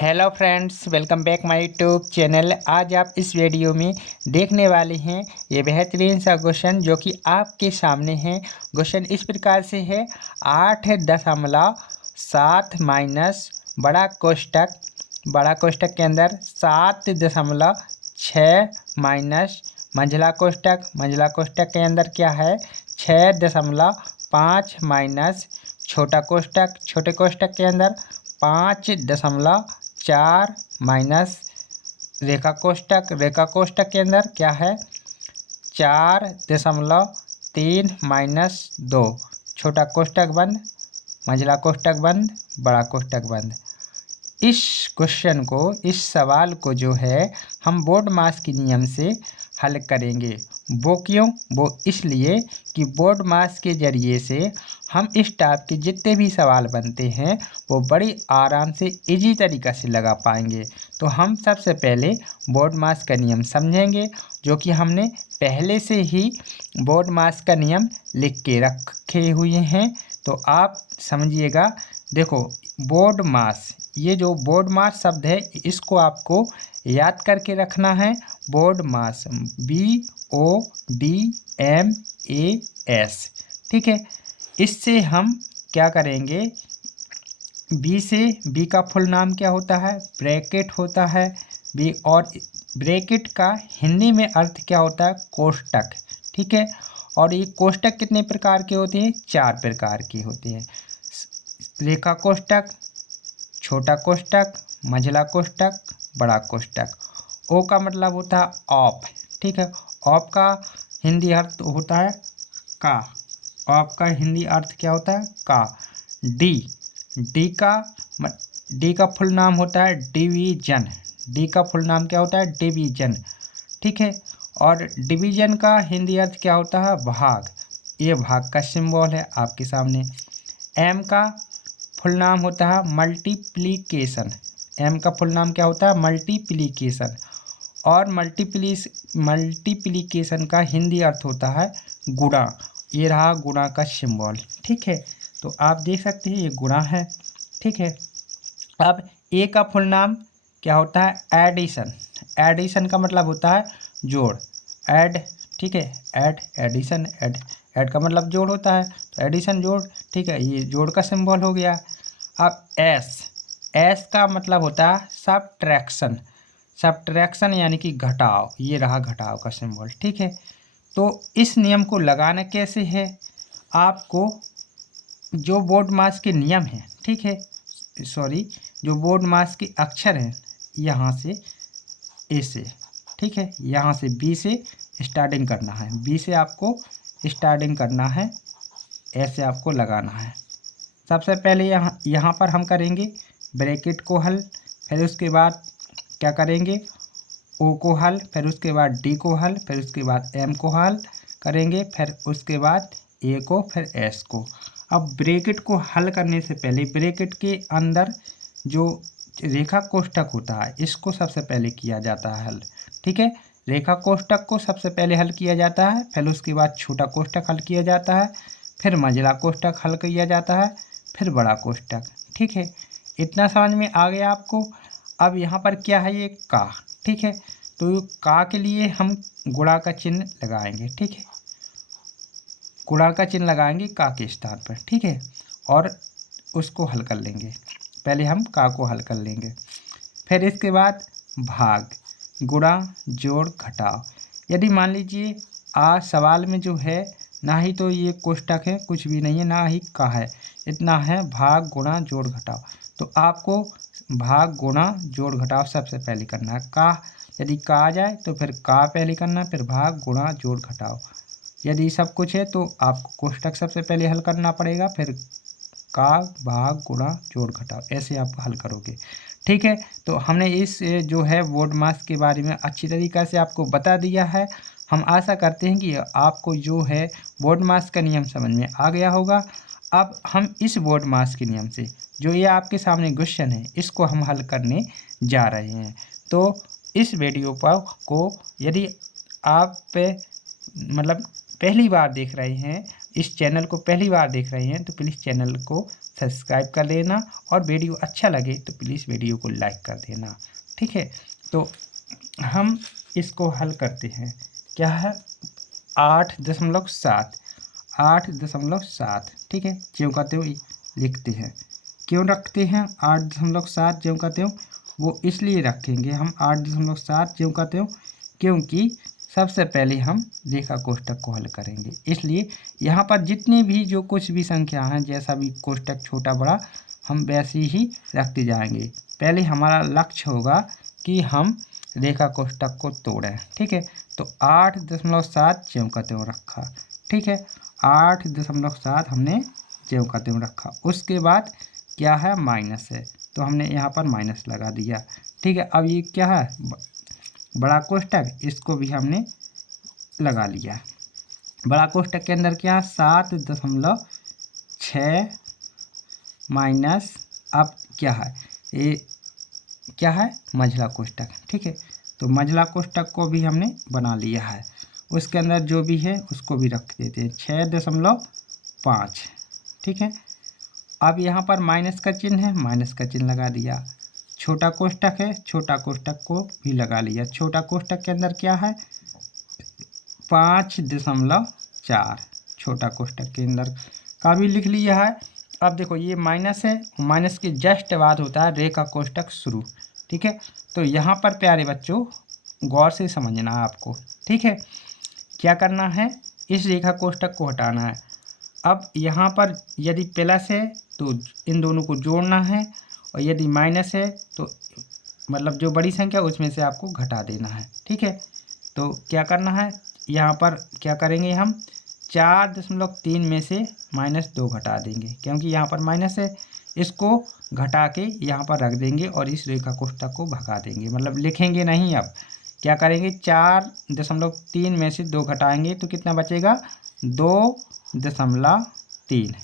Hello friends, welcome back my YouTube channel. आज आप इस वीडियो में देखने वाले हैं ये बेहतरीन सा क्वेश्चन जो कि आपके सामने है। क्वेश्चन इस प्रकार से है, 8.7 माइनस बड़ा कोष्टक के अंदर 7.6 माइनस मंझला कोष्टक के अंदर क्या है 6.5 माइनस छोटे कोष्टक के अंदर 5.4 माइनस रेखा कोष्टक के अंदर क्या है 4.3 माइनस 2। छोटा कोष्टक बंद, मंझला कोष्टक बंद, बड़ा कोष्टक बंद। इस इस सवाल को जो है हम बोर्ड मास के नियम से हल करेंगे। वो क्यों? वो इसलिए कि बोर्ड मास के ज़रिए से हम इस टाइप के जितने भी सवाल बनते हैं वो बड़ी आराम से इजी तरीक़ा से लगा पाएंगे। तो हम सबसे पहले बोर्ड मास का नियम समझेंगे, जो कि हमने पहले से ही बोर्ड मास का नियम लिख के रखे हुए हैं। तो आप समझिएगा। देखो, बोर्ड मास, ये जो बोर्ड मास शब्द है इसको आपको याद करके रखना है। बोर्ड मास BODMAS, ठीक है। इससे हम क्या करेंगे, बी का फुल नाम क्या होता है? ब्रैकेट होता है बी। और ब्रैकेट का हिंदी में अर्थ क्या होता है? कोष्टक, ठीक है। और ये कोष्टक कितने प्रकार के होते हैं? 4 प्रकार के होते हैं। रेखा कोष्टक, छोटा कोष्टक, मंझला कोष्टक, बड़ा कोष्टक। ओ का मतलब होता है ऑफ, ठीक है। ऑफ का हिंदी अर्थ होता है का। ऑफ का हिंदी अर्थ क्या होता है? का। डी डी का फुल नाम होता है डिवीजन। डी का फुल नाम क्या होता है? डिवीजन, ठीक है। और डिवीजन का हिंदी अर्थ क्या होता है? भाग। ये भाग का सिंबल है आपके सामने। एम का फुल नाम होता है मल्टीप्लिकेशन। एम का फुल नाम क्या होता है? मल्टीप्लिकेशन। और मल्टीप्लिकेशन का हिंदी अर्थ होता है गुणा। ये रहा गुणा का सिंबल, ठीक है। तो आप देख सकते हैं ये गुणा है, ठीक है। अब ए का फुल नाम क्या होता है? एडिशन। एडिशन का मतलब होता है जोड़, ऐड, ठीक है। एडिशन, ऐड का मतलब जोड़ होता है, तो एडिशन जोड़, ठीक है। ये जोड़ का सिंबल हो गया। अब एस का मतलब होता है सब्ट्रैक्शन यानी कि घटाव। ये रहा घटाव का सिंबल, ठीक है। तो इस नियम को लगाना कैसे है? आपको जो बोर्ड मास के नियम हैं, ठीक है, सॉरी, जो बोर्ड मास के अक्षर हैं, यहाँ से ए से, ठीक है, यहाँ से बी से स्टार्टिंग करना है। बी से आपको स्टार्टिंग करना है, ऐसे आपको लगाना है। सबसे पहले यहाँ पर हम करेंगे ब्रैकेट को हल, फिर उसके बाद क्या करेंगे? ओ को हल, फिर उसके बाद डी को हल, फिर उसके बाद एम को हल करेंगे, फिर उसके बाद ए को, फिर एस को। अब ब्रैकेट को हल करने से पहले ब्रैकेट के अंदर जो रेखा कोष्टक होता है इसको सबसे पहले किया जाता है हल, ठीक है। रेखा कोष्टक को सबसे पहले हल किया जाता है, फिर उसके बाद छोटा कोष्टक हल किया जाता है, फिर मंझला कोष्टक हल किया जाता है, फिर बड़ा कोष्टक, ठीक है। इतना समझ में आ गया आपको? अब यहाँ पर क्या है? ये का, ठीक है। तो का के लिए हम गुणा का चिन्ह लगाएंगे, ठीक है। गुणा का चिन्ह लगाएंगे का के स्थान पर, ठीक है। और उसको हल कर लेंगे। पहले हम का को हल कर लेंगे, फिर इसके बाद भाग, गुणा, जोड़, घटाव। यदि मान लीजिए सवाल में जो है ना ही तो ये कोष्टक है, कुछ भी नहीं है, ना ही का है, इतना है भाग, गुणा, जोड़, घटाव। तो आपको भाग, गुणा, जोड़, घटाव सबसे पहले करना है। का यदि का आ जाए तो फिर का पहले करना, फिर भाग, गुणा, जोड़, घटाव। यदि सब कुछ है तो आपको कोष्टक सबसे पहले हल करना पड़ेगा, फिर का, भाग, गुणा, जोड़, घटाव, ऐसे आप हल करोगे, ठीक है। तो हमने इस जो है बोर्ड मास के बारे में अच्छी तरीक़ा से आपको बता दिया है। हम आशा करते हैं कि आपको जो है बोर्ड मास का नियम समझ में आ गया होगा। अब हम इस बोर्ड मास के नियम से जो ये आपके सामने क्वेश्चन है इसको हम हल करने जा रहे हैं। तो इस वीडियो पर को यदि आप मतलब पहली बार देख रहे हैं, इस चैनल को पहली बार देख रहे हैं, तो प्लीज़ चैनल को सब्सक्राइब कर लेना और वीडियो अच्छा लगे तो प्लीज़ वीडियो को लाइक कर देना। ठीक है, तो हम इसको हल करते हैं। क्या है 8.7 8.7। ठीक है, ज्यों कहते हो लिखते हैं। क्यों रखते हैं 8.7 ज्यों कहते हो? वो इसलिए रखेंगे हम 8.7 ज्यों कहते हो क्योंकि सबसे पहले हम रेखा कोष्ठक को हल करेंगे। इसलिए यहाँ पर जितनी भी जो कुछ भी संख्या हैं, जैसा भी कोष्ठक छोटा बड़ा हम वैसे ही रखते जाएंगे। पहले हमारा लक्ष्य होगा कि हम रेखा कोष्ठक को तोड़ें। ठीक है, तो 8.7 ज्यों का त्यों रखा। ठीक है, 8.7 हमने ज्यों का त्यों रखा। उसके बाद क्या है माइनस है, तो हमने यहाँ पर माइनस लगा दिया। ठीक है, अब ये क्या है बड़ा कोष्ठक, इसको भी हमने लगा लिया। बड़ा कोष्ठक के अंदर क्या 7.6 माइनस, अब क्या है ये क्या है मझला कोष्ठक। ठीक है, तो मझला कोष्ठक को भी हमने बना लिया है। उसके अंदर जो भी है उसको भी रख देते हैं 6.5। ठीक है, अब यहाँ पर माइनस का चिन्ह है, माइनस का चिन्ह लगा दिया। छोटा कोष्ठक है, छोटा कोष्ठक को भी लगा लिया। छोटा कोष्ठक के अंदर क्या है 5.4। छोटा कोष्ठक के अंदर का भी लिख लिया है। अब देखो ये माइनस है, माइनस के जस्ट बाद होता है रेखा कोष्ठक शुरू। ठीक है, तो यहाँ पर प्यारे बच्चों गौर से समझना है आपको। ठीक है, क्या करना है इस रेखा कोष्ठक को हटाना है। अब यहाँ पर यदि प्लस है तो इन दोनों को जोड़ना है, और यदि माइनस है तो मतलब जो बड़ी संख्या उसमें से आपको घटा देना है। ठीक है, तो क्या करना है यहाँ पर क्या करेंगे हम 4.3 में से -2 घटा देंगे, क्योंकि यहाँ पर माइनस है। इसको घटा के यहाँ पर रख देंगे और इस रेखा कोष्ठक को भगा देंगे, मतलब लिखेंगे नहीं। अब क्या करेंगे 4.3 में से 2 घटाएंगे तो कितना बचेगा 2.3।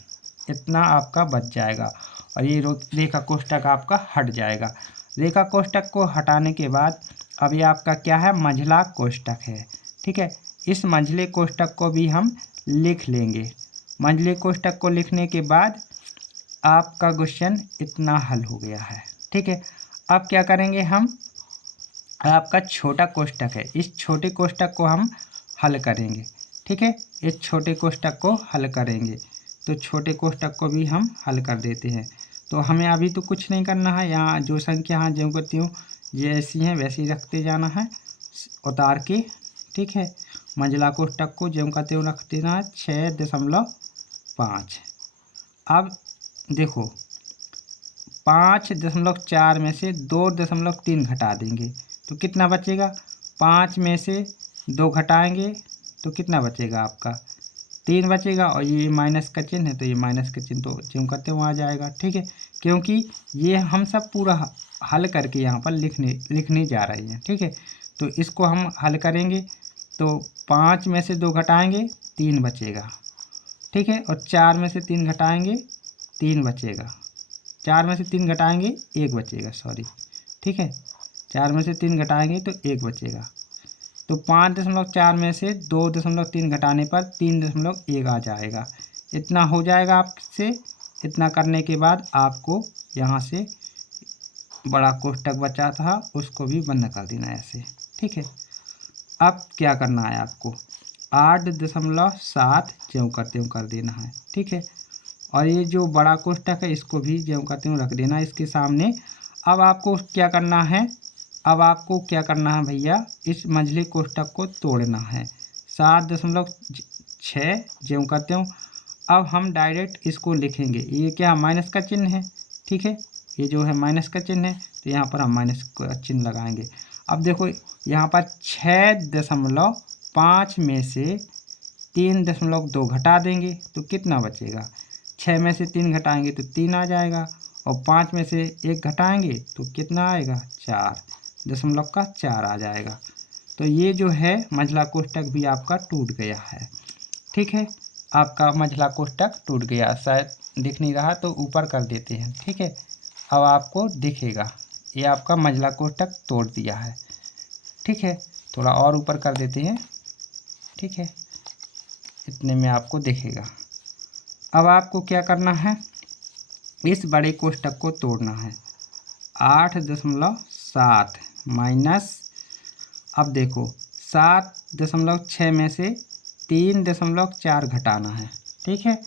इतना आपका बच जाएगा और ये रेखा कोष्ठक आपका हट जाएगा। रेखा कोष्ठक को हटाने के बाद अब ये आपका क्या है मंझला कोष्ठक है। ठीक है, इस मंझले कोष्ठक को भी हम लिख लेंगे। मंझले कोष्ठक को लिखने के बाद आपका क्वेश्चन इतना हल हो गया है। ठीक है, अब क्या करेंगे हम आपका छोटा कोष्ठक है, इस छोटे कोष्ठक को हम हल करेंगे। ठीक है, इस छोटे कोष्ठक को हल करेंगे, तो छोटे कोष्ठक को भी हम हल कर देते हैं। तो हमें अभी तो कुछ नहीं करना है, यहाँ जो संख्या हैं ज्यों को त्यों जैसी हैं वैसे ही रखते जाना है उतार के। ठीक है, मंझला कोष्ठक को ज्यों का त्यों रख देना है 6.5। अब देखो 5.4 में से 2.3 घटा देंगे तो कितना बचेगा। 5 में से 2 घटाएंगे तो कितना बचेगा आपका 3 बचेगा, और ये माइनस का चिन्ह है तो ये माइनस का चिन्ह तो ज्यों का त्यों आ जाएगा। ठीक है, क्योंकि ये हम सब पूरा हल करके यहाँ पर लिखने जा रहे हैं। ठीक है, तो इसको हम हल करेंगे तो 5 में से 2 घटाएंगे 3 बचेगा। ठीक है, और 4 में से 3 घटाएंगे 3 बचेगा। 4 में से 3 घटाएंगे 1 बचेगा, सॉरी। ठीक है, 4 में से 3 घटाएंगे तो 1 बचेगा। तो 5.4 में से 2.3 घटाने पर 3.1 आ जाएगा। इतना हो जाएगा आपसे। इतना करने के बाद आपको यहाँ से बड़ा कोष्ठक बचा था उसको भी बंद कर देना है ऐसे। ठीक है, अब क्या करना है आपको 8.7 ज्यों का त्यों कर देना है। ठीक है, और ये जो बड़ा कोष्ठक है इसको भी ज्यों का त्यों रख देना है इसके सामने। अब आपको क्या करना है, अब आपको क्या करना है भैया इस मंझले कोष्ठक को तोड़ना है 7.6 ज्यों का त्यों। अब हम डायरेक्ट इसको लिखेंगे, ये क्या माइनस का चिन्ह है। ठीक है, ये जो है माइनस का चिन्ह है तो यहाँ पर हम माइनस का चिन्ह लगाएंगे। अब देखो यहाँ पर 6.5 में से 3.2 घटा देंगे तो कितना बचेगा। 6 में से 3 घटाएंगे तो 3 आ जाएगा, और 5 में से 1 घटाएंगे तो कितना आएगा 4.4 आ जाएगा। तो ये जो है मंझला कोष्ठक भी आपका टूट गया है। ठीक है, आपका मंझला कोष्ठक टूट गया, शायद दिख नहीं रहा तो ऊपर कर देते हैं। ठीक है, अब आपको दिखेगा ये आपका मंझला कोष्ठक तोड़ दिया है। ठीक है, थोड़ा और ऊपर कर देते हैं। ठीक है, इतने में आपको दिखेगा। अब आपको क्या करना है इस बड़े कोष्टक को तोड़ना है। 8.7 माइनस, अब देखो 7.6 में से 3.4 घटाना है। ठीक है,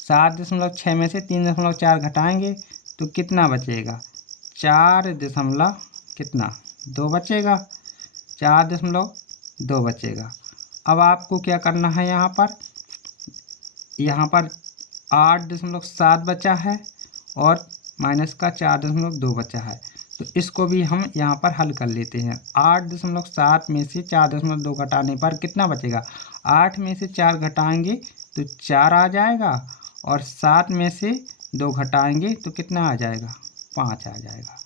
7.6 में से 3.4 घटाएंगे तो कितना बचेगा, 4.2 बचेगा, 4.2 बचेगा। अब आपको क्या करना है, यहाँ पर 8.7 बचा है और माइनस का 4.2 बचा है, तो इसको भी हम यहाँ पर हल कर लेते हैं। 8.7 में से 4.2 घटाने पर कितना बचेगा, 8 में से 4 घटाएंगे तो 4 आ जाएगा, और 7 में से 2 घटाएंगे तो कितना आ जाएगा, 5 आ जाएगा।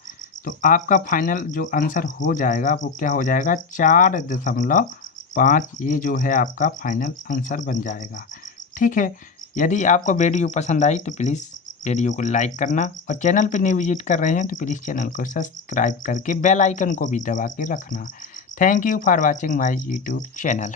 तो आपका फाइनल जो आंसर हो जाएगा वो क्या हो जाएगा, 4.5। ये जो है आपका फाइनल आंसर बन जाएगा। ठीक है, यदि आपको वीडियो पसंद आई तो प्लीज़ वीडियो को लाइक करना, और चैनल पर न्यू विजिट कर रहे हैं तो प्लीज़ चैनल को सब्सक्राइब करके बेल आइकन को भी दबा के रखना। Thank you for watching my YouTube channel.